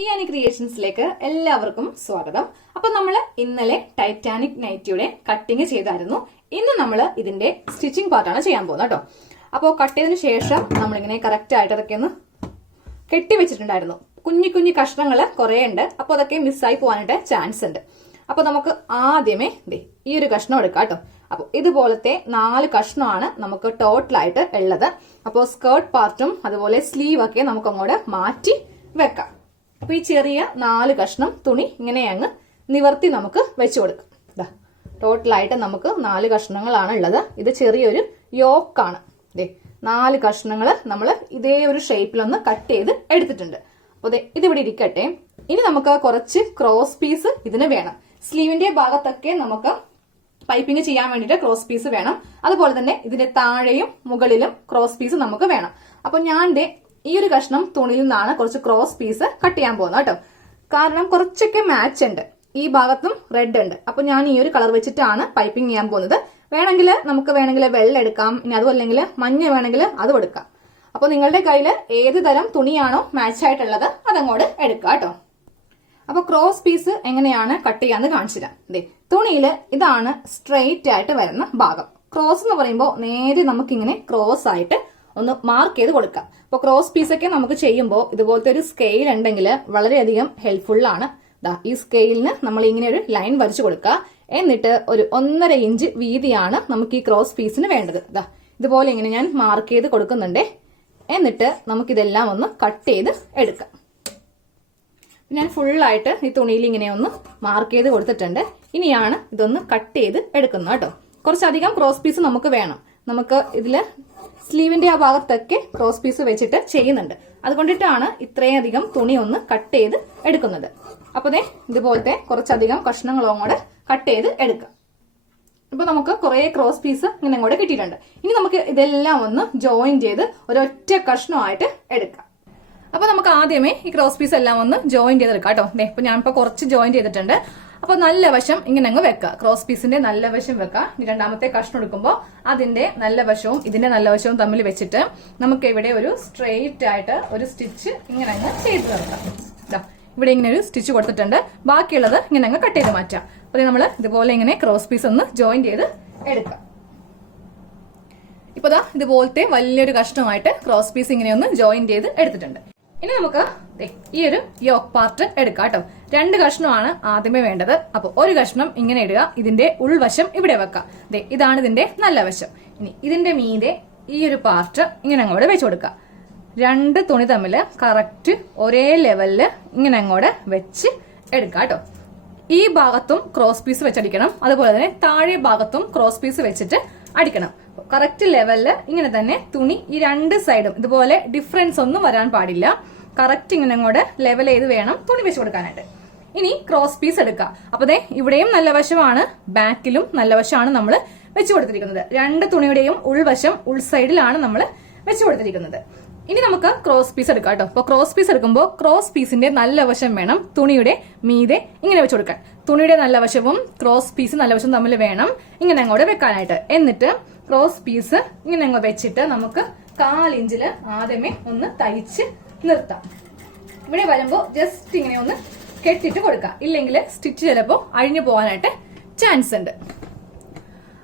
ഇയാനി ക്രിയേഷൻസിലേക്ക് എല്ലാവർക്കും സ്വാഗതം. അപ്പൊ നമ്മൾ ഇന്നലെ ടൈറ്റാനിക് നൈറ്റിയുടെ കട്ടിങ് ചെയ്തായിരുന്നു. ഇന്ന് നമ്മൾ ഇതിന്റെ സ്റ്റിച്ചിങ് പാർട്ടാണ് ചെയ്യാൻ പോകുന്നത് കേട്ടോ. അപ്പോൾ കട്ട് ചെയ്തതിനു ശേഷം നമ്മളിങ്ങനെ കറക്റ്റ് ആയിട്ട് അതൊക്കെ ഒന്ന് കെട്ടിവെച്ചിട്ടുണ്ടായിരുന്നു. കുഞ്ഞു കുഞ്ഞു കഷ്ണങ്ങൾ കുറെ ഉണ്ട്. അപ്പോൾ അതൊക്കെ മിസ്സായി പോകാനായിട്ട് ചാൻസ് ഉണ്ട്. അപ്പൊ നമുക്ക് ആദ്യമേ ഈ ഒരു കഷ്ണം എടുക്കാം കേട്ടോ. അപ്പൊ ഇതുപോലത്തെ 4 കഷ്ണമാണ് നമുക്ക് ടോട്ടലായിട്ട് ഉള്ളത്. അപ്പോൾ സ്കേർട്ട് പാർട്ടും അതുപോലെ സ്ലീവ് ഒക്കെ നമുക്ക് അങ്ങോട്ട് മാറ്റി വെക്കാം. അപ്പൊ ഈ ചെറിയ 4 കഷ്ണം തുണി ഇങ്ങനെ അങ്ങ് നിവർത്തി നമുക്ക് വെച്ചു കൊടുക്കാം. ടോട്ടലായിട്ട് നമുക്ക് 4 കഷ്ണങ്ങളാണ് ഉള്ളത്. ഇത് ചെറിയൊരു യോക്കാണ്. 4 കഷ്ണങ്ങൾ നമ്മൾ ഇതേ ഒരു ഷേപ്പിലൊന്ന് കട്ട് ചെയ്ത് എടുത്തിട്ടുണ്ട്. അപ്പൊ ഇതിവിടെ ഇരിക്കട്ടെ. ഇനി നമുക്ക് കുറച്ച് ക്രോസ് പീസ് ഇതിന് വേണം. സ്ലീവിന്റെ ഭാഗത്തൊക്കെ നമുക്ക് പൈപ്പിംഗ് ചെയ്യാൻ വേണ്ടിയിട്ട് ക്രോസ് പീസ് വേണം. അതുപോലെ തന്നെ ഇതിന്റെ താഴെയും മുകളിലും ക്രോസ് പീസ് നമുക്ക് വേണം. അപ്പൊ ഞാൻ ഈ ഒരു കഷ്ണം തുണിയിൽ നിന്നാണ് കുറച്ച് ക്രോസ് പീസ് കട്ട് ചെയ്യാൻ പോകുന്നത് കേട്ടോ. കാരണം കുറച്ചൊക്കെ മാച്ച് ഉണ്ട്. ഈ ഭാഗത്തും റെഡ് ഉണ്ട്. അപ്പൊ ഞാൻ ഈ ഒരു കളർ വെച്ചിട്ടാണ് പൈപ്പിംഗ് ചെയ്യാൻ പോകുന്നത്. നമുക്ക് വേണമെങ്കിൽ വെള്ള എടുക്കാം. ഇനി അതും അല്ലെങ്കിൽ മഞ്ഞ വേണമെങ്കിൽ അതും എടുക്കാം. അപ്പൊ നിങ്ങളുടെ കയ്യിൽ ഏത് തരം തുണിയാണോ മാച്ച് ആയിട്ടുള്ളത് അതങ്ങോട്ട് എടുക്കാം കേട്ടോ. അപ്പൊ ക്രോസ് പീസ് എങ്ങനെയാണ് കട്ട് ചെയ്യാന്ന് കാണിച്ചു തരാം. തുണിയിൽ ഇതാണ് സ്ട്രെയിറ്റ് ആയിട്ട് വരുന്ന ഭാഗം. ക്രോസ് എന്ന് പറയുമ്പോൾ നേരെ നമുക്കിങ്ങനെ ക്രോസ് ആയിട്ട് ഒന്ന് മാർക്ക് ചെയ്ത് കൊടുക്കാം. അപ്പൊ ക്രോസ് പീസൊക്കെ നമുക്ക് ചെയ്യുമ്പോൾ ഇതുപോലത്തെ ഒരു സ്കെയിൽ ഉണ്ടെങ്കിൽ വളരെയധികം ഹെൽപ്ഫുൾ ആണ്. ഈ സ്കെയിലിന് നമ്മൾ ഇങ്ങനെ ഒരു ലൈൻ വരച്ചു കൊടുക്കുക. എന്നിട്ട് ഒരു 1.5 ഇഞ്ച് വീതിയാണ് നമുക്ക് ഈ ക്രോസ് പീസിന് വേണ്ടത്. ഇതുപോലെ ഇങ്ങനെ ഞാൻ മാർക്ക് ചെയ്ത് കൊടുക്കുന്നുണ്ട്. എന്നിട്ട് നമുക്കിതെല്ലാം ഒന്ന് കട്ട് ചെയ്ത് എടുക്കാം. ഞാൻ ഫുള്ളായിട്ട് ഈ തുണിയിൽ ഇങ്ങനെ ഒന്ന് മാർക്ക് ചെയ്ത് കൊടുത്തിട്ടുണ്ട്. ഇനിയാണ് ഇതൊന്ന് കട്ട് ചെയ്ത് എടുക്കുന്നത് കേട്ടോ. കുറച്ചധികം ക്രോസ് പീസ് നമുക്ക് വേണം. നമുക്ക് ഇതില് സ്ലീവിന്റെ ആ ഭാഗത്തൊക്കെ ക്രോസ് പീസ് വെച്ചിട്ട് ചെയ്യുന്നുണ്ട്. അതുകൊണ്ടിട്ടാണ് ഇത്രയധികം തുണി ഒന്ന് കട്ട് ചെയ്ത് എടുക്കുന്നത്. അപ്പൊ ഇതുപോലത്തെ കുറച്ചധികം കഷ്ണങ്ങളും കൂടെ കട്ട് ചെയ്ത് എടുക്കാം. ഇപ്പൊ നമുക്ക് കുറെ ക്രോസ് പീസ് ഇങ്ങനെ അങ്ങോട്ട് കിട്ടിയിട്ടുണ്ട്. ഇനി നമുക്ക് ഇതെല്ലാം ഒന്ന് ജോയിൻ ചെയ്ത് ഒരൊറ്റ കഷ്ണമായിട്ട് എടുക്കാം. അപ്പൊ നമുക്ക് ആദ്യമേ ഈ ക്രോസ് പീസ് എല്ലാം ഒന്ന് ജോയിൻ ചെയ്തെടുക്കാം കേട്ടോ. ഇപ്പൊ ഞാനിപ്പോ കുറച്ച് ജോയിൻ ചെയ്തിട്ടുണ്ട്. അപ്പൊ നല്ല വശം ഇങ്ങനെ അങ്ങ് വെക്കുക. ക്രോസ് പീസിന്റെ നല്ല വശം വെക്കുക. രണ്ടാമത്തെ കഷ്ണം എടുക്കുമ്പോൾ അതിന്റെ നല്ല വശവും ഇതിന്റെ നല്ല വശവും തമ്മിൽ വെച്ചിട്ട് നമുക്ക് ഇവിടെ ഒരു സ്ട്രെയിറ്റ് ആയിട്ട് ഒരു സ്റ്റിച്ച് ഇങ്ങനെ അങ്ങ് ചെയ്ത് നിർത്താം. ഇവിടെ ഇങ്ങനെ ഒരു സ്റ്റിച്ച് കൊടുത്തിട്ടുണ്ട്. ബാക്കിയുള്ളത് ഇങ്ങനെ അങ്ങ് കട്ട് ചെയ്ത് മാറ്റാം. അപ്പൊ നമ്മൾ ഇതുപോലെ ഇങ്ങനെ ക്രോസ് പീസ് ഒന്ന് ജോയിൻ ചെയ്ത് എടുക്കാം. ഇപ്പൊ ഇതുപോലത്തെ വലിയൊരു കഷ്ണമായിട്ട് ക്രോസ് പീസ് ഇങ്ങനെ ഒന്ന് ജോയിൻ ചെയ്ത് എടുത്തിട്ടുണ്ട്. ഇനി നമുക്ക് ഈ ഒരു യോക്ക് പാർട്ട് എടുക്കാം കേട്ടോ. 2 കഷ്ണമാണ് ആദ്യമേ വേണ്ടത്. അപ്പൊ ഒരു കഷ്ണം ഇങ്ങനെ ഇടുക. ഇതിന്റെ ഉൾവശം ഇവിടെ വെക്കാം. ഇതാണ് ഇതിന്റെ നല്ല വശം. ഇനി ഇതിന്റെ മീതെ ഈ ഒരു പാർട്ട് ഇങ്ങനെ അങ്ങോട്ട് വെച്ചു കൊടുക്കുക. 2 തുണി തമ്മിൽ കറക്റ്റ് ഒരേ ലെവലില് ഇങ്ങനെ അങ്ങോട്ട് വെച്ച് എടുക്കാം കേട്ടോ. ഈ ഭാഗത്തും ക്രോസ് പീസ് വെച്ചടിക്കണം. അതുപോലെ തന്നെ താഴെ ഭാഗത്തും ക്രോസ് പീസ് വെച്ചിട്ട് അടിക്കണം. കറക്റ്റ് ലെവലില് ഇങ്ങനെ തന്നെ തുണി ഈ 2 സൈഡും ഇതുപോലെ ഡിഫറൻസ് ഒന്നും വരാൻ പാടില്ല. കറക്റ്റ് ഇങ്ങനെ അങ്ങോട്ട് ലെവൽ ചെയ്ത് വേണം തുണി വെച്ച് കൊടുക്കാനായിട്ട്. ഇനി ക്രോസ് പീസ് എടുക്കാം. അപ്പൊ ഇവിടെയും നല്ല വശമാണ്, ബാക്കിലും നല്ല വശമാണ് നമ്മൾ വെച്ചു കൊടുത്തിരിക്കുന്നത്. 2 തുണിയുടെയും ഉൾവശം ഉൾസൈഡിലാണ് നമ്മൾ വെച്ചു കൊടുത്തിരിക്കുന്നത്. ഇനി നമുക്ക് ക്രോസ് പീസ് എടുക്കാം കേട്ടോ. അപ്പൊ ക്രോസ് പീസ് എടുക്കുമ്പോൾ ക്രോസ് പീസിന്റെ നല്ല വശം വേണം തുണിയുടെ മീതെ ഇങ്ങനെ വെച്ചു കൊടുക്കാൻ. തുണിയുടെ നല്ല വശവും ക്രോസ് പീസ് നല്ല വശവും തമ്മിൽ വേണം ഇങ്ങനെ അങ്ങോട്ട് വെക്കാനായിട്ട്. എന്നിട്ട് ക്രോസ് പീസ് ഇങ്ങനെ അങ്ങ് വെച്ചിട്ട് നമുക്ക് 1/4 ഇഞ്ചില് ആദ്യമേ ഒന്ന് തയ്ച്ച് നിർത്താം. ഇവിടെ വരുമ്പോൾ ജസ്റ്റ് ഇങ്ങനെ ഒന്ന് കെട്ടിട്ട് കൊടുക്കാം. ഇല്ലെങ്കിൽ സ്റ്റിച്ച് ചിലപ്പോൾ അഴിഞ്ഞു പോകാനായിട്ട് ചാൻസ് ഉണ്ട്.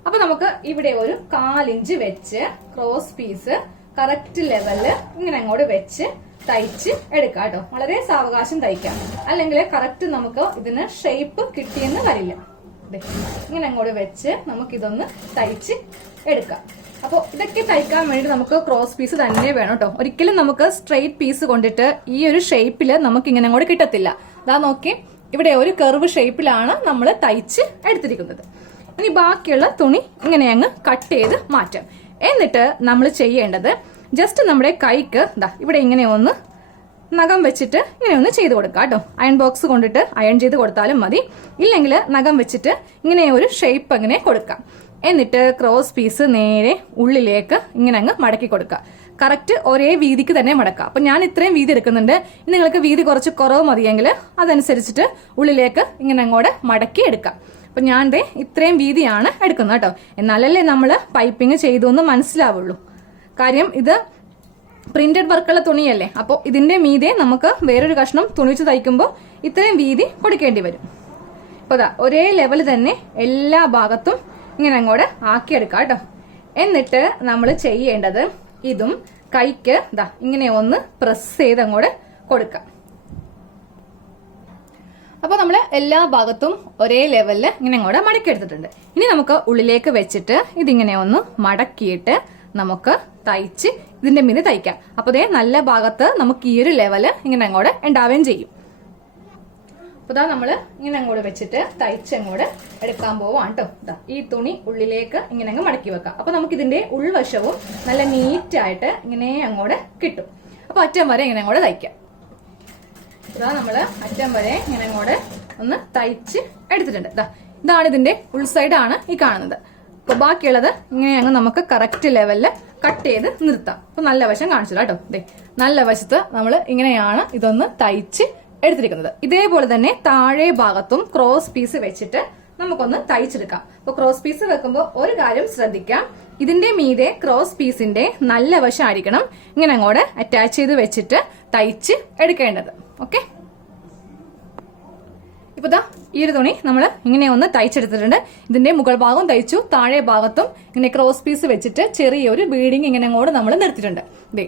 അപ്പൊ നമുക്ക് ഇവിടെ ഒരു 1/4 ഇഞ്ച് വെച്ച് ക്രോസ് പീസ് കറക്റ്റ് ലെവലില് ഇങ്ങനെ അങ്ങോട്ട് വെച്ച് തയ്ച്ച് എടുക്കാം കേട്ടോ. വളരെ സാവകാശം തയ്ക്കാം. അല്ലെങ്കിൽ കറക്റ്റ് നമുക്ക് ഇതിന് ഷേപ്പ് കിട്ടിയെന്ന് വരില്ല. ഇങ്ങനെ അങ്ങോട്ട് വെച്ച് നമുക്കിതൊന്ന് തയ്ച്ച് എടുക്കാം. അപ്പോൾ ഇതൊക്കെ തയ്ക്കാൻ വേണ്ടി നമുക്ക് ക്രോസ് പീസ് തന്നെ വേണം കേട്ടോ. ഒരിക്കലും നമുക്ക് സ്ട്രെയിറ്റ് പീസ് കൊണ്ടിട്ട് ഈ ഒരു ഷേപ്പില് നമുക്ക് ഇങ്ങനെ അങ്ങോട്ട് കിട്ടത്തില്ല. അതാ നോക്കി, ഇവിടെ ഒരു കർവ് ഷേപ്പിലാണ് നമ്മൾ തയ്ച്ച് എടുത്തിരിക്കുന്നത്. ഇനി ബാക്കിയുള്ള തുണി ഇങ്ങനെ അങ്ങ് കട്ട് ചെയ്ത് മാറ്റാം. എന്നിട്ട് നമ്മൾ ചെയ്യേണ്ടത് ജസ്റ്റ് നമ്മുടെ കൈക്ക് ഇവിടെ ഇങ്ങനെ ഒന്ന് നഖം വെച്ചിട്ട് ഇങ്ങനെ ഒന്ന് ചെയ്ത് കൊടുക്കാം കേട്ടോ. അയൺ ബോക്സ് കൊണ്ടിട്ട് അയൺ ചെയ്ത് കൊടുത്താലും മതി. ഇല്ലെങ്കിൽ നഖം വെച്ചിട്ട് ഇങ്ങനെ ഒരു ഷേപ്പ് അങ്ങനെ കൊടുക്കാം. എന്നിട്ട് ക്രോസ് പീസ് നേരെ ഉള്ളിലേക്ക് ഇങ്ങനെ അങ്ങ് മടക്കി കൊടുക്കുക. കറക്റ്റ് ഒരേ വീതിക്ക് തന്നെ മടക്കാം. അപ്പൊ ഞാൻ ഇത്രയും വീതി എടുക്കുന്നുണ്ട്. നിങ്ങൾക്ക് വീതി കുറച്ച് കുറവ് മതിയെങ്കിൽ അതനുസരിച്ചിട്ട് ഉള്ളിലേക്ക് ഇങ്ങനെ അങ്ങോട്ട് മടക്കി എടുക്കാം. അപ്പൊ ഞാൻ ഇത്രയും വീതിയാണ് എടുക്കുന്നത് കേട്ടോ. എന്നാലല്ലേ നമ്മൾ പൈപ്പിംഗ് ചെയ്തു എന്ന് മനസ്സിലാവുള്ളൂ. കാര്യം ഇത് പ്രിന്റഡ് വർക്കുള്ള തുണിയല്ലേ, അപ്പോൾ ഇതിന്റെ മീതെ നമുക്ക് വേറൊരു കഷ്ണം തുണി വെച്ച് തയ്ക്കുമ്പോൾ ഇത്രയും വീതി കൊടുക്കേണ്ടി വരും. അപ്പോൾ ഒരേ ലെവൽ തന്നെ എല്ലാ ഭാഗത്തും ഇങ്ങനെ അങ്ങോട്ട് ആക്കിയെടുക്കാം കേട്ടോ. എന്നിട്ട് നമ്മൾ ചെയ്യേണ്ടത് ഇതും കൈക്ക് ഇങ്ങനെ ഒന്ന് പ്രസ് ചെയ്ത് അങ്ങോട്ട് കൊടുക്കാം. അപ്പൊ നമ്മൾ എല്ലാ ഭാഗത്തും ഒരേ ലെവലില് ഇങ്ങനെ അങ്ങോട്ട് മടക്കി എടുത്തിട്ടുണ്ട്. ഇനി നമുക്ക് ഉള്ളിലേക്ക് വെച്ചിട്ട് ഇതിങ്ങനെ ഒന്ന് മടക്കിയിട്ട് നമുക്ക് തയ്ച്ച് ഇതിന്റെ മീതെ തയ്ക്കാം. അപ്പൊ അതേ നല്ല ഭാഗത്ത് നമുക്ക് ഈ ഒരു ലെവല് ഇങ്ങനെ അങ്ങോട്ട് ഉണ്ടാവുകയും ചെയ്യും. അപ്പൊ നമ്മള് ഇങ്ങനെ അങ്ങോട്ട് വെച്ചിട്ട് തയ്ച്ചങ്ങോട്ട് എടുക്കാൻ പോവാണ് കേട്ടോ. ഈ തുണി ഉള്ളിലേക്ക് ഇങ്ങനെ അങ്ങ് മടക്കി വെക്കാം. അപ്പൊ നമുക്ക് ഇതിന്റെ ഉൾവശവും നല്ല നീറ്റായിട്ട് ഇങ്ങനെ അങ്ങോട്ട് കിട്ടും. അപ്പൊ അറ്റം വരെ ഇങ്ങനെ അങ്ങോട്ട് തയ്ക്കാം. നമ്മള് അറ്റം വരെ ഇങ്ങനെ അങ്ങോട്ട് ഒന്ന് തയ്ച്ച് എടുത്തിട്ടുണ്ട്. ഇതാണ് ഇതിന്റെ ഉൾസൈഡാണ് ഈ കാണുന്നത്. അപ്പൊ ബാക്കിയുള്ളത് ഇങ്ങനെ അങ്ങ് നമുക്ക് കറക്റ്റ് ലെവലില് കട്ട് ചെയ്ത് നിർത്താം. അപ്പൊ നല്ല വശം കാണിച്ചു കേട്ടോ. നല്ല വശത്ത് നമ്മൾ ഇങ്ങനെയാണ് ഇതൊന്ന് തയ്ച്ച് എടുത്തിരിക്കുന്നത്. ഇതേപോലെ തന്നെ താഴെ ഭാഗത്തും ക്രോസ് പീസ് വെച്ചിട്ട് നമുക്കൊന്ന് തയ്ച്ചെടുക്കാം. അപ്പൊ ക്രോസ് പീസ് വെക്കുമ്പോൾ ഒരു കാര്യം ശ്രദ്ധിക്കാം, ഇതിന്റെ മീതെ ക്രോസ് പീസിന്റെ നല്ല വശം ആയിരിക്കണം ഇങ്ങനെ അങ്ങോട്ട് അറ്റാച്ച് ചെയ്ത് വെച്ചിട്ട് തയ്ച്ച് എടുക്കേണ്ടത്. ഓക്കെ, ഇപ്പൊ ഈ ഒരു തുണി നമ്മൾ ഇങ്ങനെ ഒന്ന് തയ്ച്ചെടുത്തിട്ടുണ്ട്. ഇതിന്റെ മുകൾ ഭാഗം തയ്ച്ചു, താഴെ ഭാഗത്തും ഇങ്ങനെ ക്രോസ് പീസ് വെച്ചിട്ട് ചെറിയൊരു ബീഡിങ് ഇങ്ങനെ അങ്ങോട്ട് നമ്മൾ നിർത്തിയിട്ടുണ്ട്.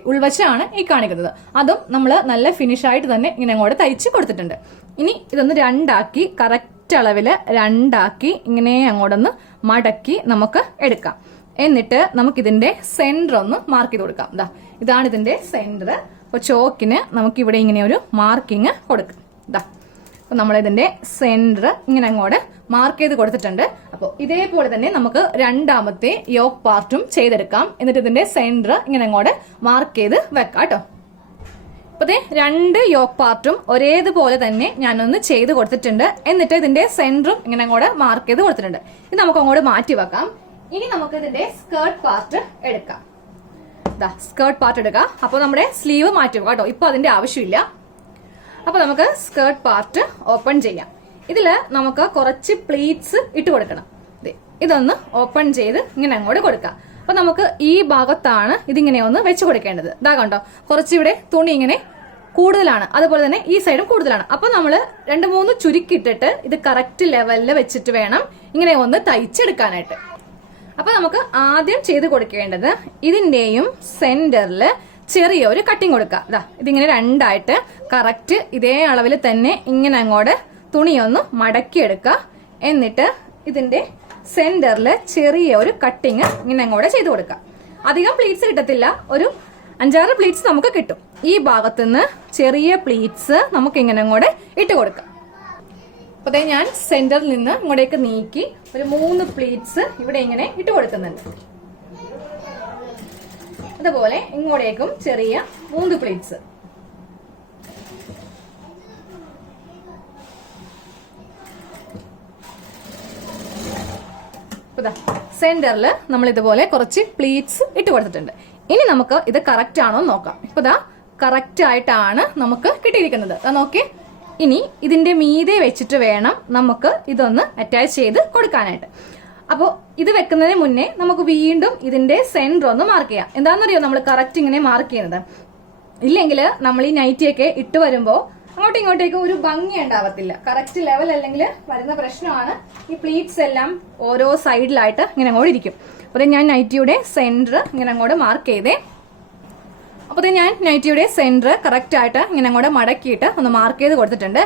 ഉൾവശമാണ് ഈ കാണിക്കുന്നത്. അതും നമ്മൾ നല്ല ഫിനിഷ് ആയിട്ട് തന്നെ ഇങ്ങനെ അങ്ങോട്ട് തയ്ച്ച് കൊടുത്തിട്ടുണ്ട്. ഇനി ഇതൊന്ന് രണ്ടാക്കി കറക്റ്റ് അളവില് രണ്ടാക്കി ഇങ്ങനെ അങ്ങോട്ടൊന്ന് മടക്കി നമുക്ക് എടുക്കാം. എന്നിട്ട് നമുക്ക് ഇതിന്റെ സെന്റർ ഒന്ന് മാർക്ക് ചെയ്ത് കൊടുക്കാം. ഇതാണ് ഇതിന്റെ സെന്റർ. അപ്പൊ ചോക്കിന് നമുക്ക് ഇവിടെ ഇങ്ങനെ ഒരു മാർക്കിങ് കൊടുക്കാം. അപ്പൊ നമ്മളിതിന്റെ സെന്റർ ഇങ്ങനെ അങ്ങോട്ട് മാർക്ക് ചെയ്ത് കൊടുത്തിട്ടുണ്ട്. അപ്പോൾ ഇതേപോലെ തന്നെ നമുക്ക് രണ്ടാമത്തെ യോക്ക് പാർട്ടും ചെയ്തെടുക്കാം. എന്നിട്ട് ഇതിന്റെ സെന്റർ ഇങ്ങനെ അങ്ങോട്ട് മാർക്ക് ചെയ്ത് വെക്കാം കേട്ടോ. അപ്പൊ രണ്ട് യോക്ക് പാർട്ടും ഒരേതുപോലെ തന്നെ ഞാനൊന്ന് ചെയ്ത് കൊടുത്തിട്ടുണ്ട്. എന്നിട്ട് ഇതിന്റെ സെന്ററും ഇങ്ങനെ അങ്ങോട്ട് മാർക്ക് ചെയ്ത് കൊടുത്തിട്ടുണ്ട്. ഇത് നമുക്ക് അങ്ങോട്ട് മാറ്റി വെക്കാം. ഇനി നമുക്ക് ഇതിന്റെ സ്കേർട്ട് പാർട്ട് എടുക്കാം. സ്കേർട്ട് പാർട്ട് എടുക്കാം. അപ്പൊ നമ്മുടെ സ്ലീവ് മാറ്റി വെക്കാം കേട്ടോ. ഇപ്പൊ അതിന്റെ ആവശ്യമില്ല. അപ്പൊ നമുക്ക് സ്കേർട്ട് പാർട്ട് ഓപ്പൺ ചെയ്യാം. ഇതില് നമുക്ക് കുറച്ച് പ്ലീറ്റ്സ് ഇട്ട് കൊടുക്കണം. ഇതൊന്ന് ഓപ്പൺ ചെയ്ത് ഇങ്ങനെ അങ്ങോട്ട് കൊടുക്കാം. അപ്പൊ നമുക്ക് ഈ ഭാഗത്താണ് ഇതിങ്ങനെ ഒന്ന് വെച്ച് കൊടുക്കേണ്ടത്. കണ്ടോ, കുറച്ചിവിടെ തുണി ഇങ്ങനെ കൂടുതലാണ്, അതുപോലെ തന്നെ ഈ സൈഡും കൂടുതലാണ്. അപ്പൊ നമ്മള് 2-3 ചുരുക്കിട്ടിട്ട് ഇത് കറക്റ്റ് ലെവലിൽ വെച്ചിട്ട് വേണം ഇങ്ങനെ ഒന്ന് തയ്ച്ചെടുക്കാനായിട്ട്. അപ്പൊ നമുക്ക് ആദ്യം ചെയ്ത് കൊടുക്കേണ്ടത് ഇതിന്റെയും സെന്ററില് ചെറിയൊരു കട്ടിങ് കൊടുക്കുക. ഇതിങ്ങനെ രണ്ടായിട്ട് കറക്റ്റ് ഇതേ അളവിൽ തന്നെ ഇങ്ങനെ അങ്ങോട്ട് തുണിയൊന്ന് മടക്കിയെടുക്കുക. എന്നിട്ട് ഇതിന്റെ സെന്ററിൽ ചെറിയൊരു കട്ടിങ് ഇങ്ങനെ അങ്ങോട്ട് ചെയ്ത് കൊടുക്കുക. അധികം പ്ലീറ്റ്സ് കിട്ടത്തില്ല, ഒരു 5-6 പ്ലീറ്റ്സ് നമുക്ക് കിട്ടും. ഈ ഭാഗത്തുനിന്ന് ചെറിയ പ്ലീറ്റ്സ് നമുക്ക് ഇങ്ങനെ അങ്ങോട്ട് ഇട്ട് കൊടുക്കാം. അപ്പൊ ഞാൻ സെന്ററിൽ നിന്ന് ഇങ്ങോട്ടേക്ക് നീക്കി ഒരു 3 പ്ലീറ്റ്സ് ഇവിടെ ഇങ്ങനെ ഇട്ട് കൊടുക്കുന്നുണ്ട്. അതുപോലെ ഇങ്ങോട്ടേക്കും ചെറിയ 3 പ്ലീറ്റ്സ്. സെന്ററിൽ നമ്മൾ ഇതുപോലെ കുറച്ച് പ്ലീറ്റ്സ് ഇട്ട് കൊടുത്തിട്ടുണ്ട്. ഇനി നമുക്ക് ഇത് കറക്റ്റ് ആണോ നോക്കാം. ഇപ്പൊ കറക്റ്റ് ആയിട്ടാണ് നമുക്ക് കിട്ടിയിരിക്കുന്നത്. നോക്കി, ഇനി ഇതിന്റെ മീതെ വെച്ചിട്ട് വേണം നമുക്ക് ഇതൊന്ന് അറ്റാച്ച് ചെയ്ത് കൊടുക്കാനായിട്ട്. അപ്പോൾ ഇത് വെക്കുന്നതിന് മുന്നേ നമുക്ക് വീണ്ടും ഇതിന്റെ സെന്റർ ഒന്ന് മാർക്ക് ചെയ്യാം. എന്താണെന്നറിയോ നമ്മൾ കറക്റ്റ് ഇങ്ങനെ മാർക്ക് ചെയ്യുന്നത്? ഇല്ലെങ്കിൽ നമ്മൾ ഈ നൈറ്റിയൊക്കെ ഇട്ട് വരുമ്പോൾ അങ്ങോട്ടും ഇങ്ങോട്ടേക്ക് ഒരു ഭംഗി ഉണ്ടാവത്തില്ല. കറക്റ്റ് ലെവൽ അല്ലെങ്കിൽ വരുന്ന പ്രശ്നമാണ് ഈ പ്ലീറ്റ്സ് എല്ലാം ഓരോ സൈഡിലായിട്ട് ഇങ്ങനെ അങ്ങോട്ട് ഇരിക്കും. അപ്പോൾ ഞാൻ നൈറ്റിയുടെ സെന്റർ ഇങ്ങനെ അങ്ങോട്ട് മാർക്ക് ചെയ്തേ. അപ്പോൾ ഞാൻ നൈറ്റിയുടെ സെന്റർ കറക്റ്റ് ആയിട്ട് ഇങ്ങനെ അങ്ങോട്ട് മടക്കിയിട്ട് ഒന്ന് മാർക്ക് ചെയ്ത് കൊടുത്തിട്ടുണ്ട്.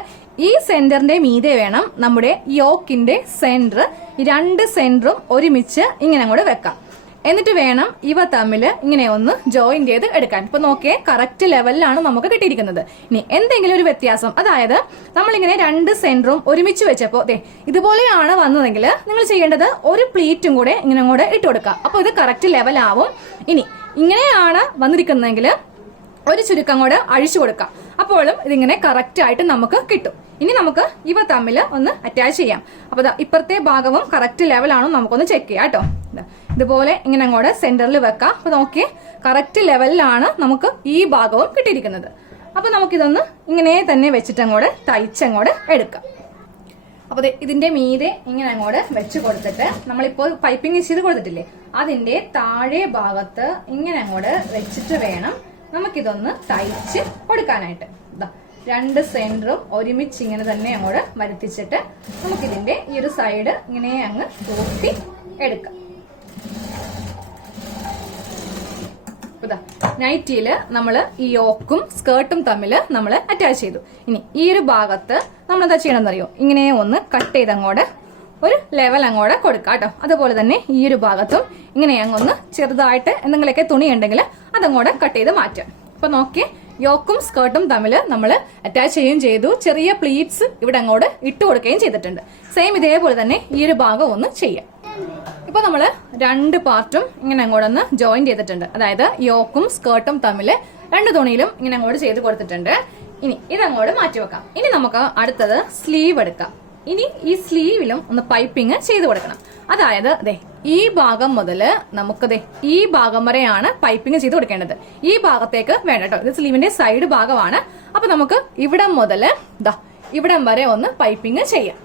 ഈ സെന്ററിന്റെ മീതെ വേണം നമ്മുടെ യോക്കിന്റെ സെന്റർ. ഈ 2 സെന്ററും ഒരുമിച്ച് ഇങ്ങനെ അങ്ങോട്ട് വെക്കാം. എന്നിട്ട് വേണം ഇവ തമ്മിൽ ഇങ്ങനെ ഒന്ന് ജോയിൻ ചെയ്ത് എടുക്കാൻ. ഇപ്പൊ നോക്കിയേ, കറക്റ്റ് ലെവലിലാണ് നമുക്ക് കിട്ടിയിരിക്കുന്നത്. ഇനി എന്തെങ്കിലും ഒരു വ്യത്യാസം, അതായത് നമ്മളിങ്ങനെ 2 സെന്ററും ഒരുമിച്ച് വെച്ചപ്പോൾ ഇതുപോലെയാണ് വന്നതെങ്കിൽ നിങ്ങൾ ചെയ്യേണ്ടത് ഒരു പ്ലീറ്റും കൂടെ ഇങ്ങനെ അങ്ങോട്ട് ഇട്ട് കൊടുക്കുക. അപ്പൊ ഇത് കറക്റ്റ് ലെവലാവും. ഇനി ഇങ്ങനെയാണ് വന്നിരിക്കുന്നതെങ്കിൽ ഒരു ചുരുക്കം കൂടെ അഴിച്ചു കൊടുക്കാം. അപ്പോഴും ഇതിങ്ങനെ കറക്റ്റ് ആയിട്ട് നമുക്ക് കിട്ടും. ഇനി നമുക്ക് ഇവ തമ്മിൽ ഒന്ന് അറ്റാച്ച് ചെയ്യാം. അപ്പൊ ഇപ്പുറത്തെ ഭാഗവും കറക്റ്റ് ലെവലാണോ നമുക്കൊന്ന് ചെക്ക് ചെയ്യാം കേട്ടോ. ഇതുപോലെ ഇങ്ങനെ അങ്ങോട്ട് സെന്ററിൽ വെക്കാം. അപ്പൊ നോക്കിയേ, കറക്റ്റ് ലെവലിലാണ് നമുക്ക് ഈ ഭാഗവും കിട്ടിയിരിക്കുന്നത്. അപ്പൊ നമുക്കിതൊന്ന് ഇങ്ങനെ തന്നെ വെച്ചിട്ട് അങ്ങോട്ട് തയ്ച്ചങ്ങോട്ട് എടുക്കാം. അപ്പൊ ഇതിന്റെ മീതെ ഇങ്ങനെ അങ്ങോട്ട് വെച്ച് കൊടുത്തിട്ട് നമ്മളിപ്പോൾ പൈപ്പിംഗ് ചെയ്ത് കൊടുത്തിട്ടില്ലേ, അതിന്റെ താഴെ ഭാഗത്ത് ഇങ്ങനെ അങ്ങോട്ട് വെച്ചിട്ട് വേണം നമുക്കിതൊന്ന് തയ്ച്ച് കൊടുക്കാനായിട്ട്. രണ്ട് സെന്ററും ഒരുമിച്ച് ഇങ്ങനെ തന്നെ അങ്ങോട്ട് വരുത്തിച്ചിട്ട് നമുക്കിതിന്റെ ഈ ഒരു സൈഡ് ഇങ്ങനെ അങ്ങ് കൂട്ടി എടുക്കാം. നൈറ്റിയില് നമ്മള് ഈ യോക്കും സ്കേർട്ടും തമ്മിൽ നമ്മൾ അറ്റാച്ച് ചെയ്തു. ഇനി ഈ ഒരു ഭാഗത്ത് നമ്മൾ എന്താ ചെയ്യണമെന്നറിയോ, ഇങ്ങനെ ഒന്ന് കട്ട് ചെയ്ത് അങ്ങോട്ട് ഒരു ലെവൽ അങ്ങോട്ട് കൊടുക്കാം കേട്ടോ. അതുപോലെ തന്നെ ഈ ഒരു ഭാഗത്തും ഇങ്ങനെ അങ്ങൊന്ന് ചെറുതായിട്ട് എന്തെങ്കിലുമൊക്കെ തുണി ഉണ്ടെങ്കിൽ അതങ്ങോട്ട് കട്ട് ചെയ്ത് മാറ്റാം. അപ്പൊ നോക്കിയേ, യോക്കും സ്കേർട്ടും തമ്മിൽ നമ്മൾ അറ്റാച്ച് ചെയ്യുകയും ചെയ്തു. ചെറിയ പ്ലീറ്റ്സ് ഇവിടെ അങ്ങോട്ട് ഇട്ട് കൊടുക്കുകയും ചെയ്തിട്ടുണ്ട്. സെയിം ഇതേപോലെ തന്നെ ഈ ഒരു ഭാഗം ഒന്ന് ചെയ്യാം. ഇപ്പൊ നമ്മള് രണ്ട് പാർട്ടും ഇങ്ങനെ അങ്ങോട്ടൊന്ന് ജോയിൻ ചെയ്തിട്ടുണ്ട്. അതായത് യോക്കും സ്കേർട്ടും തമ്മിൽ രണ്ട് തുണിയിലും ഇങ്ങനെ അങ്ങോട്ട് ചെയ്ത് കൊടുത്തിട്ടുണ്ട്. ഇനി ഇതങ്ങോട്ട് മാറ്റി വെക്കാം. ഇനി നമുക്ക് അടുത്തത് സ്ലീവ് എടുക്കാം. ഇനി ഈ സ്ലീവിലും ഒന്ന് പൈപ്പിംഗ് ചെയ്ത് കൊടുക്കണം. അതായത് അതെ ഈ ഭാഗം മുതൽ നമുക്ക് ഈ ഭാഗം വരെയാണ് പൈപ്പിംഗ് ചെയ്ത് കൊടുക്കേണ്ടത്. ഈ ഭാഗത്തേക്ക് വേണ്ട കേട്ടോ, ഇത് സ്ലീവിന്റെ സൈഡ് ഭാഗമാണ്. അപ്പൊ നമുക്ക് ഇവിടം മുതൽ ഇവിടം വരെ ഒന്ന് പൈപ്പിംഗ് ചെയ്യാം.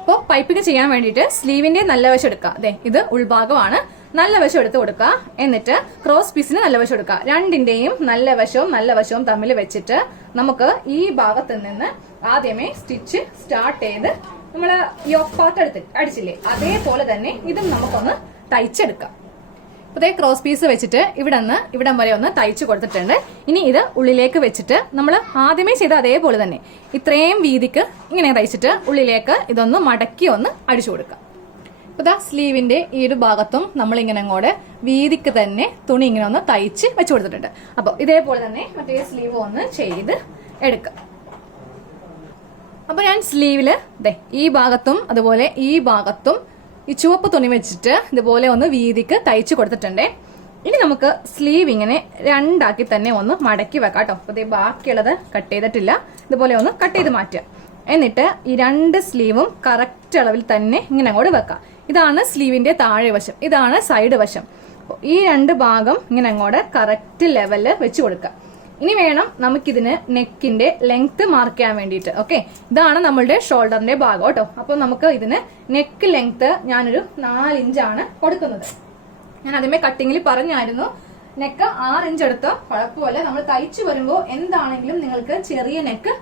അപ്പോൾ പൈപ്പിംഗ് ചെയ്യാൻ വേണ്ടിയിട്ട് സ്ലീവിന്റെ നല്ല വശം എടുക്കുക. അതെ ഇത് ഉൾഭാഗമാണ്, നല്ല വശം എടുത്ത് കൊടുക്കുക. എന്നിട്ട് ക്രോസ് പീസിന് നല്ല വശം എടുക്കുക. രണ്ടിന്റെയും നല്ല വശവും തമ്മിൽ വെച്ചിട്ട് നമുക്ക് ഈ ഭാഗത്ത് നിന്ന് ആദ്യമേ സ്റ്റിച്ച് സ്റ്റാർട്ട് ചെയ്ത് നമ്മള് യോക്ക് പാർട്ട് അടിച്ചില്ലേ, അതേപോലെ തന്നെ ഇതും നമുക്കൊന്ന് തയ്ച്ചെടുക്കാം. അപ്പൊ ക്രോസ് പീസ് വെച്ചിട്ട് ഇവിടം വരെ ഒന്ന് തയ്ച്ചു കൊടുത്തിട്ടുണ്ട്. ഇനി ഇത് ഉള്ളിലേക്ക് വെച്ചിട്ട് നമ്മൾ ആദ്യമേ ചെയ്ത അതേപോലെ തന്നെ ഇത്രയും വീതിക്ക് ഇങ്ങനെ തയ്ച്ചിട്ട് ഉള്ളിലേക്ക് ഇതൊന്ന് മടക്കി ഒന്ന് അടിച്ചു കൊടുക്കാം. അപ്പൊ സ്ലീവിന്റെ ഈ ഒരു ഭാഗത്തും നമ്മൾ ഇങ്ങനെ അങ്ങോട്ട് വീതിക്ക് തന്നെ തുണി ഇങ്ങനെ ഒന്ന് തയ്ച്ച് വെച്ചു കൊടുത്തിട്ടുണ്ട്. അപ്പൊ ഇതേപോലെ തന്നെ മറ്റേ സ്ലീവ് ഒന്ന് ചെയ്ത് എടുക്കാം. അപ്പൊ ഞാൻ സ്ലീവില് ഈ ഭാഗത്തും അതുപോലെ ഈ ഭാഗത്തും ഈ ചുവപ്പ് തുണി വെച്ചിട്ട് ഇതുപോലെ ഒന്ന് വീതിക്ക് തയ്ച്ചു കൊടുത്തിട്ടുണ്ട്. ഇനി നമുക്ക് സ്ലീവ് ഇങ്ങനെ രണ്ടാക്കി തന്നെ ഒന്ന് മടക്കി വെക്കാം കേട്ടോ. അപ്പൊ ബാക്കിയുള്ളത് കട്ട് ചെയ്തിട്ടില്ല, ഇതുപോലെ ഒന്ന് കട്ട് ചെയ്ത് മാറ്റുക. എന്നിട്ട് ഈ രണ്ട് സ്ലീവും കറക്റ്റ് അളവിൽ തന്നെ ഇങ്ങനെ അങ്ങോട്ട് വെക്കാം. ഇതാണ് സ്ലീവിന്റെ താഴെ വശം, ഇതാണ് സൈഡ് വശം. ഈ രണ്ട് ഭാഗം ഇങ്ങനെ അങ്ങോട്ട് കറക്റ്റ് ലെവലില് വെച്ച് കൊടുക്കാം. ഇനി വേണം നമുക്കിതിന് നെക്കിന്റെ ലെങ്ത് മാർക്ക് ചെയ്യാൻ വേണ്ടിയിട്ട്. ഓക്കെ, ഇതാണ് നമ്മളുടെ ഷോൾഡറിന്റെ ഭാഗം കേട്ടോ. അപ്പൊ നമുക്ക് ഇതിന് നെക്ക് ലെങ്ത് ഞാനൊരു 4 ഇഞ്ചാണ് കൊടുക്കുന്നത്. ഞാൻ ആദ്യമേ കട്ടിങ്ങിൽ പറഞ്ഞായിരുന്നു നെക്ക് 6 ഇഞ്ച് എടുത്തോ കുഴപ്പമില്ല, നമ്മൾ തയ്ച്ചു വരുമ്പോൾ എന്താണെങ്കിലും നിങ്ങൾക്ക് ചെറിയ നെക്ക്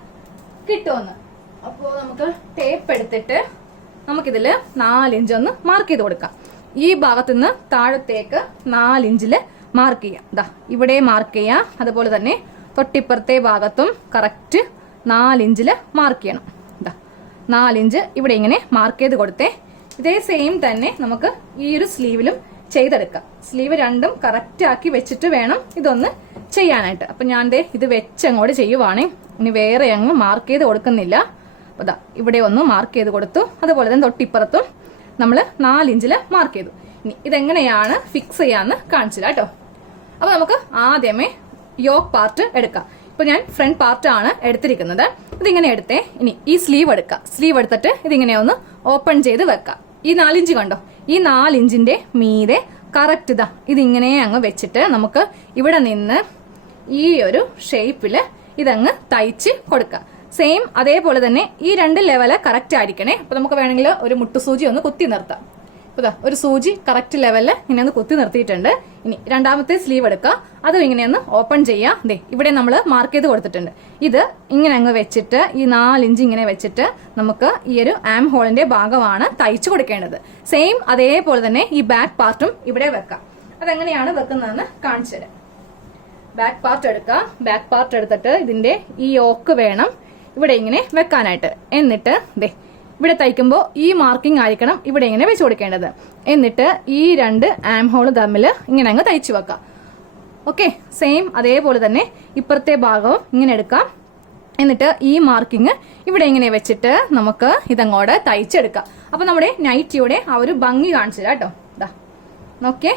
കിട്ടുമെന്ന്. അപ്പോ നമുക്ക് ടേപ്പ് എടുത്തിട്ട് നമുക്കിതില് 4 ഇഞ്ച് ഒന്ന് മാർക്ക് ചെയ്ത് കൊടുക്കാം. ഈ ഭാഗത്തുനിന്ന് താഴത്തേക്ക് 4 ഇഞ്ചില് മാർക്ക് ചെയ്യാം. ഇവിടെ മാർക്ക് ചെയ്യാം. അതുപോലെ തന്നെ തൊട്ടിപ്പുറത്തെ ഭാഗത്തും കറക്റ്റ് 4 ഇഞ്ചില് മാർക്ക് ചെയ്യണം. 4 ഇഞ്ച് ഇവിടെ ഇങ്ങനെ മാർക്ക് ചെയ്ത് കൊടുത്തേ. ഇതേ സെയിം തന്നെ നമുക്ക് ഈ ഒരു സ്ലീവിലും ചെയ്തെടുക്കാം. സ്ലീവ് രണ്ടും കറക്റ്റ് ആക്കി വെച്ചിട്ട് വേണം ഇതൊന്ന് ചെയ്യാനായിട്ട്. അപ്പൊ ഞാൻ ഇത് വെച്ചങ്ങോട്ട് ചെയ്യുവാണേ. ഇനി വേറെ അങ്ങ് മാർക്ക് ചെയ്ത് കൊടുക്കുന്നില്ല. അപ്പൊ ഇവിടെ ഒന്ന് മാർക്ക് ചെയ്ത് കൊടുത്തു. അതുപോലെ തന്നെ തൊട്ടിപ്പുറത്തും നമ്മൾ 4 ഇഞ്ചില് മാർക്ക് ചെയ്തു. ഇനി ഇതെങ്ങനെയാണ് ഫിക്സ് ചെയ്യാന്ന് കാണിച്ചില്ല കേട്ടോ. അപ്പൊ നമുക്ക് ആദ്യമേ യോക്ക് പാർട്ട് എടുക്കാം. ഇപ്പൊ ഞാൻ ഫ്രണ്ട് പാർട്ടാണ് എടുത്തിരിക്കുന്നത്. ഇതിങ്ങനെ എടുത്തേ. ഇനി ഈ സ്ലീവ് എടുക്കാം. സ്ലീവ് എടുത്തിട്ട് ഇതിങ്ങനെ ഒന്ന് ഓപ്പൺ ചെയ്ത് വെക്കാം. ഈ 4 ഇഞ്ച് കണ്ടോ, ഈ 4 ഇഞ്ചിന്റെ മീതെ കറക്റ്റ് ഇതിങ്ങനെ അങ്ങ് വെച്ചിട്ട് നമുക്ക് ഇവിടെ നിന്ന് ഈ ഒരു ഷേപ്പില് ഇതങ്ങ് തയ്ച്ച് കൊടുക്കാം. സെയിം അതേപോലെ തന്നെ ഈ രണ്ട് ലെവല് കറക്റ്റ് ആയിരിക്കണേ. അപ്പൊ നമുക്ക് വേണമെങ്കിൽ ഒരു മുട്ടുസൂചി ഒന്ന് കുത്തി നിർത്താം. ഒരു സൂചി കറക്റ്റ് ലെവലില് ഇങ്ങനെ ഒന്ന് കുത്തി നിർത്തിയിട്ടുണ്ട്. ഇനി രണ്ടാമത്തെ സ്ലീവ് എടുക്കുക. അതും ഇങ്ങനെയൊന്ന് ഓപ്പൺ ചെയ്യാം. ഇവിടെ നമ്മൾ മാർക്ക് ചെയ്ത് കൊടുത്തിട്ടുണ്ട്. ഇത് ഇങ്ങനെ അങ്ങ് വെച്ചിട്ട് ഈ 4 ഇഞ്ച് ഇങ്ങനെ വെച്ചിട്ട് നമുക്ക് ഈ ഒരു ആം ഹോളിന്റെ ഭാഗമാണ് തയ്ച്ചു കൊടുക്കേണ്ടത്. സെയിം അതേപോലെ തന്നെ ഈ ബാക്ക് പാർട്ടും ഇവിടെ വെക്കാം. അതെങ്ങനെയാണ് വെക്കുന്നതെന്ന് കാണിച്ചു തരാം. ബാക്ക് പാർട്ട് എടുക്കുക. ബാക്ക് പാർട്ട് എടുത്തിട്ട് ഇതിന്റെ ഈ യോക്ക് വേണം ഇവിടെ ഇങ്ങനെ വെക്കാനായിട്ട്. എന്നിട്ട് ഇവിടെ തയ്ക്കുമ്പോൾ ഈ മാർക്കിംഗ് ആയിരിക്കണം ഇവിടെ ഇങ്ങനെ വെച്ച് കൊടുക്കേണ്ടത്. എന്നിട്ട് ഈ രണ്ട് ആം ഹോള് തമ്മിൽ ഇങ്ങനെ അങ്ങ് തയ്ച്ചു വെക്കാം. ഓക്കെ, സെയിം അതേപോലെ തന്നെ ഇപ്പുറത്തെ ഭാഗവും ഇങ്ങനെ എടുക്കാം. എന്നിട്ട് ഈ മാർക്കിംഗ് ഇവിടെ ഇങ്ങനെ വെച്ചിട്ട് നമുക്ക് ഇതങ്ങോട്ട് തയ്ച്ചെടുക്കാം. അപ്പൊ നമ്മുടെ നൈറ്റിയുടെ ആ ഒരു ഭംഗി കാണിച്ചു തരാം കേട്ടോ. നോക്കേ,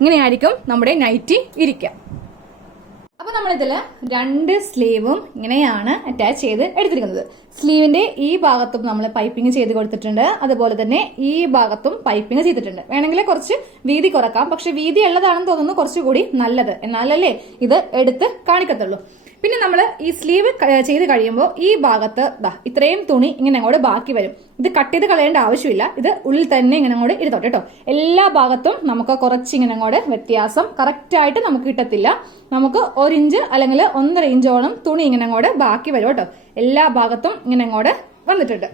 ഇങ്ങനെയായിരിക്കും നമ്മുടെ നൈറ്റി ഇരിക്കുക. അപ്പൊ നമ്മളിതില് രണ്ട് സ്ലീവും ഇങ്ങനെയാണ് അറ്റാച്ച് ചെയ്ത് എടുത്തിരിക്കുന്നത്. സ്ലീവിന്റെ ഈ ഭാഗത്തും നമ്മൾ പൈപ്പിംഗ് ചെയ്ത് കൊടുത്തിട്ടുണ്ട്. അതുപോലെ തന്നെ ഈ ഭാഗത്തും പൈപ്പിംഗ് ചെയ്തിട്ടുണ്ട്. വേണമെങ്കിൽ കുറച്ച് വീതി കുറക്കാം, പക്ഷെ വീതി ഉള്ളതാണെന്ന് തോന്നുന്നു കുറച്ചുകൂടി നല്ലത്. എന്നാലല്ലേ ഇത് എടുത്ത് കാണിക്കത്തുള്ളൂ. പിന്നെ നമ്മൾ ഈ സ്ലീവ് ചെയ്ത് കഴിയുമ്പോൾ ഈ ഭാഗത്ത് ഇത്രയും തുണി ഇങ്ങനെ അങ്ങോട്ട് ബാക്കി വരും. ഇത് കട്ട് ചെയ്ത് കളയേണ്ട ആവശ്യമില്ല. ഇത് ഉള്ളിൽ തന്നെ ഇങ്ങനെ അങ്ങോട്ട് ഇരുത്തോട്ടെ കേട്ടോ. എല്ലാ ഭാഗത്തും നമുക്ക് കുറച്ച് ഇങ്ങനെ അങ്ങോട്ട് വ്യത്യാസം കറക്റ്റ് ആയിട്ട് നമുക്ക് കിട്ടത്തില്ല. നമുക്ക് 1 ഇഞ്ച് അല്ലെങ്കിൽ 1.5 ഇഞ്ചോളം തുണി ഇങ്ങനെ അങ്ങോട്ട് ബാക്കി വരും കേട്ടോ. എല്ലാ ഭാഗത്തും ഇങ്ങനെ അങ്ങോട്ട് വന്നിട്ടുണ്ട്.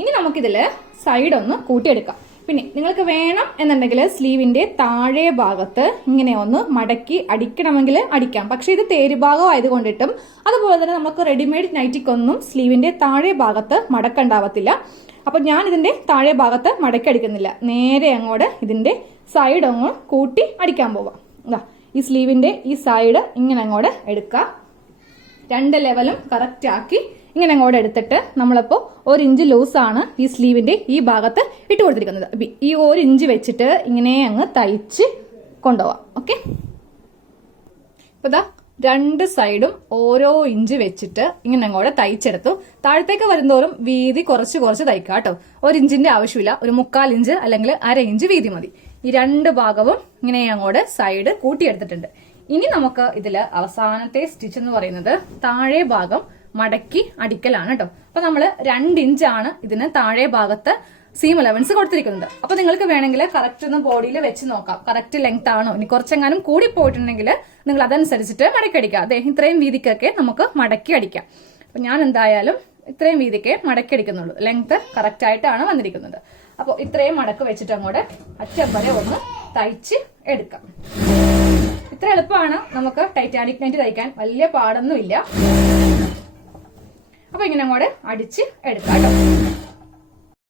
ഇനി നമുക്കിതിൽ സൈഡ് ഒന്ന് കൂട്ടിയെടുക്കാം. പിന്നെ നിങ്ങൾക്ക് വേണം എന്നുണ്ടെങ്കിൽ സ്ലീവിന്റെ താഴെ ഭാഗത്ത് ഇങ്ങനെ ഒന്ന് മടക്കി അടിക്കണമെങ്കിൽ അടിക്കാം. പക്ഷെ ഇത് തേരുഭാഗം ആയതുകൊണ്ടിട്ടും അതുപോലെ തന്നെ നമുക്ക് റെഡിമെയ്ഡ് നൈറ്റിക്കൊന്നും സ്ലീവിന്റെ താഴെ ഭാഗത്ത് മടക്കുണ്ടാവത്തില്ല. അപ്പൊ ഞാൻ ഇതിന്റെ താഴെ ഭാഗത്ത് മടക്കി അടിക്കുന്നില്ല. നേരെ അങ്ങോട്ട് ഇതിന്റെ സൈഡ് അങ്ങ് കൂട്ടി അടിക്കാൻ പോവാം. ഈ സ്ലീവിന്റെ ഈ സൈഡ് ഇങ്ങനെ അങ്ങോട്ട് എടുക്കാം. 2 ലെവലും കറക്റ്റ് ആക്കി ഇങ്ങനെ അങ്ങോട്ട് എടുത്തിട്ട് നമ്മളിപ്പോ 1 ഇഞ്ച് ലൂസാണ് ഈ സ്ലീവിന്റെ ഈ ഭാഗത്ത് ഇട്ട് കൊടുത്തിരിക്കുന്നത്. ഈ 1 ഇഞ്ച് വെച്ചിട്ട് ഇങ്ങനെ അങ്ങ് തയ്ച്ച് കൊണ്ടുപോവാം. ഓക്കെ, ഇപ്പൊ 2 സൈഡും ഓരോ ഇഞ്ച് വെച്ചിട്ട് ഇങ്ങനെ അങ്ങോട്ട് തയ്ച്ചെടുത്തു. താഴത്തേക്ക് വരുന്തോറും വീതി കുറച്ച് കുറച്ച് തയ്ക്കാം കേട്ടോ. 1 ഇഞ്ചിന്റെ ആവശ്യമില്ല, ഒരു 1/4 ഇഞ്ച് അല്ലെങ്കിൽ 1/2 ഇഞ്ച് വീതി മതി. ഈ 2 ഭാഗവും ഇങ്ങനെ അങ്ങോട്ട് സൈഡ് കൂട്ടിയെടുത്തിട്ടുണ്ട്. ഇനി നമുക്ക് ഇതില് അവസാനത്തെ സ്റ്റിച്ച് എന്ന് പറയുന്നത് താഴെ ഭാഗം മടക്കി അടിക്കലാണ് കേട്ടോ. അപ്പൊ നമ്മള് 2 ഇഞ്ചാണ് ഇതിന് താഴെ ഭാഗത്ത് സീം അലവൻസ് കൊടുത്തിരിക്കുന്നത്. അപ്പൊ നിങ്ങൾക്ക് വേണമെങ്കിൽ കറക്റ്റ് ഒന്ന് ബോഡിയിൽ വെച്ച് നോക്കാം, കറക്റ്റ് ലെങ്ത് ആണോ. ഇനി കുറച്ചെങ്ങാനും കൂടി പോയിട്ടുണ്ടെങ്കിൽ നിങ്ങൾ അതനുസരിച്ചിട്ട് മടക്കി അടിക്കാം. അതെ, ഇത്രയും വീതിക്കൊക്കെ നമുക്ക് മടക്കി അടിക്കാം. അപ്പൊ ഞാൻ എന്തായാലും ഇത്രയും വീതിക്ക് മടക്കി അടിക്കുന്നുള്ളൂ. ലെങ്ത് കറക്റ്റ് ആയിട്ടാണ് വന്നിരിക്കുന്നത്. അപ്പോൾ ഇത്രയും മടക്ക് വെച്ചിട്ട് അങ്ങോട്ട് അറ്റം വരെ ഒന്ന് തയ്ച്ച് എടുക്കാം. ഇത്ര എളുപ്പമാണ്. നമുക്ക് ടൈറ്റാനിക് നൈറ്റി തയ്ക്കാൻ വലിയ പാടൊന്നുമില്ല. അപ്പൊ ഇങ്ങനെ അങ്ങോട്ട് അടിച്ച് എടുക്കാം കേട്ടോ.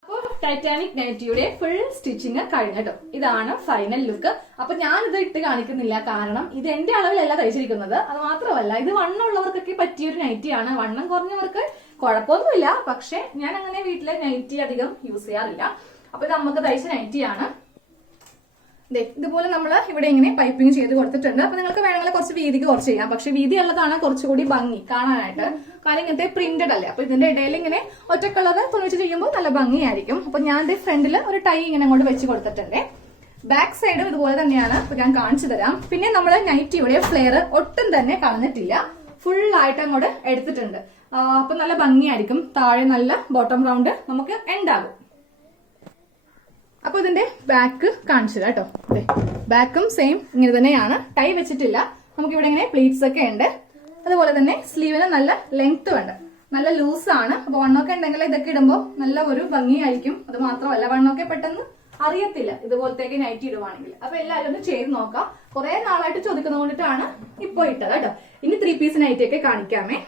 അപ്പോൾ ടൈറ്റാനിക് നൈറ്റിയുടെ ഫുൾ സ്റ്റിച്ചിങ് കഴിഞ്ഞു കേട്ടോ. ഇതാണ് ഫൈനൽ ലുക്ക്. അപ്പൊ ഞാനിത് ഇട്ട് കാണിക്കുന്നില്ല, കാരണം ഇത് എന്റെ അളവിലല്ല തയ്ച്ചിരിക്കുന്നത്. അത് മാത്രമല്ല, ഇത് വണ്ണമുള്ളവർക്കൊക്കെ പറ്റിയൊരു നൈറ്റിയാണ്. വണ്ണം കുറഞ്ഞവർക്ക് കുഴപ്പമൊന്നുമില്ല. പക്ഷെ ഞാൻ അങ്ങനെ വീട്ടിലെ നൈറ്റി അധികം യൂസ് ചെയ്യാറില്ല. അപ്പൊ ഇത് നമുക്ക് തയ്ച്ച നൈറ്റിയാണ്. ഇതുപോലെ നമ്മൾ ഇവിടെ ഇങ്ങനെ പൈപ്പിംഗ് ചെയ്ത് കൊടുത്തിട്ടുണ്ട്. അപ്പൊ നിങ്ങൾക്ക് വേണമെങ്കിൽ കുറച്ച് വീതിക്ക് കുറച്ച് ചെയ്യാം. പക്ഷെ വീതി ഉള്ളതാണ് കുറച്ചുകൂടി ഭംഗി കാണാനായിട്ട്. കാര്യം ഇങ്ങനത്തെ പ്രിന്റഡ് അല്ലേ. അപ്പൊ ഇതിന്റെ ഇടയിൽ ഇങ്ങനെ ഒറ്റ കളർ തുണിച്ച് ചെയ്യുമ്പോൾ നല്ല ഭംഗിയായിരിക്കും. അപ്പൊ ഞാൻ ഫ്രണ്ടിൽ ഒരു ടൈ ഇങ്ങനെ അങ്ങോട്ട് വെച്ച് കൊടുത്തിട്ടുണ്ട്. ബാക്ക് സൈഡും ഇതുപോലെ തന്നെയാണ്. അപ്പൊ ഞാൻ കാണിച്ചു തരാം. പിന്നെ നമ്മൾ നൈറ്റിയുടെ ഫ്ലെയർ ഒട്ടും തന്നെ കളഞ്ഞിട്ടില്ല, ഫുൾ ആയിട്ട് അങ്ങോട്ട് എടുത്തിട്ടുണ്ട്. അപ്പൊ നല്ല ഭംഗിയായിരിക്കും. താഴെ നല്ല ബോട്ടം റൗണ്ട് നമുക്ക് ഉണ്ടാകും. അപ്പൊ ഇതിന്റെ ബാക്ക് കാണിച്ചു കേട്ടോ. ബാക്കും സെയിം ഇങ്ങനെ തന്നെയാണ്, ടൈ വെച്ചിട്ടില്ല. നമുക്ക് ഇവിടെ ഇങ്ങനെ പ്ലീറ്റ്സ് ഒക്കെ ഉണ്ട്. അതുപോലെ തന്നെ സ്ലീവിന് നല്ല ലെങ്ത് ഉണ്ട്, നല്ല ലൂസാണ്. അപ്പൊ വണ്ണമൊക്കെ ഉണ്ടെങ്കിൽ ഇതൊക്കെ ഇടുമ്പോൾ നല്ല ഒരു ഭംഗിയായിരിക്കും. അത് മാത്രമല്ല, വണ്ണമൊക്കെ പെട്ടെന്ന് അറിയത്തില്ല ഇതുപോലത്തേക്ക് നൈറ്റി ഇടുവാണെങ്കിൽ. അപ്പൊ എല്ലാവരും ഒന്ന് ചെയ്ത് നോക്കാം. കുറെ നാളായിട്ട് ചോദിക്കുന്നത് കൊണ്ടിട്ടാണ് ഇപ്പൊ ഇട്ടത് കേട്ടോ. ഇനി 3 പീസ് നൈറ്റി ഒക്കെ കാണിക്കാമേ.